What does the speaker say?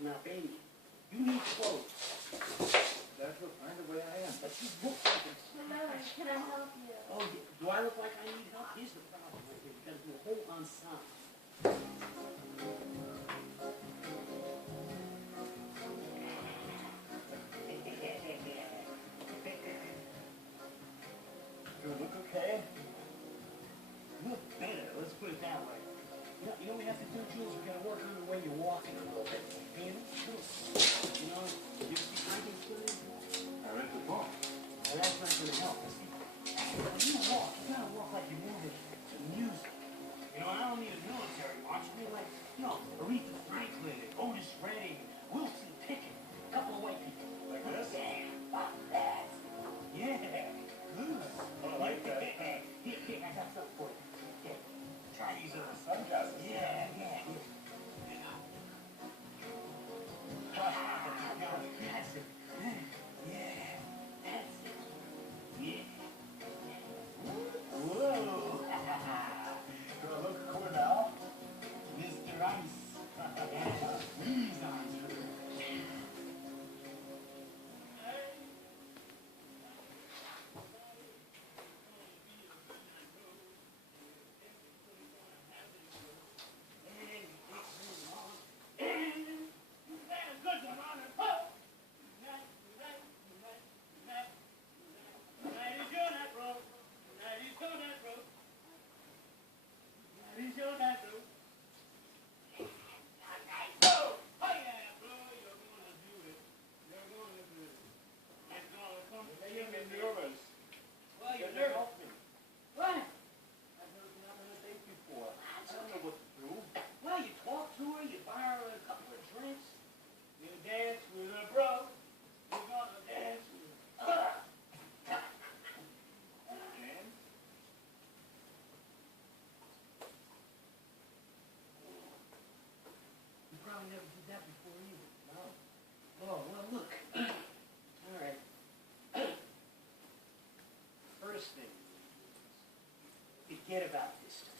Now, baby, you need clothes. That's what kind of way I am. But you look like a... Mama, can I help you? Oh, do I look like I need help? Here's the problem right there. You gotta do a whole ensemble. Do it look okay? You look better, let's put it that way. You know what we have to do, Jules? We gotta work on the way you're walking a little bit. Hey, you know, you see Frankenstein? I read the book. Well, that's not gonna help. See, when you gotta walk like you're moving to music. You know, I don't need a military march. I mean, like, you know, Aretha Franklin, Otis Redding, Wilson Pickett, a couple of white people. Like this? Like that. Yeah. Good. Oh, I like that. Here, I got something for you. Yeah. Try these on. Sunglasses. Yeah. That's it. Yeah. That's it. Yeah. Whoa. Do I look cool now? Mr. Ice. Yeah. These eyes. Probably never did that before either. No. Oh, well, look. All right. First thing, forget about this stuff.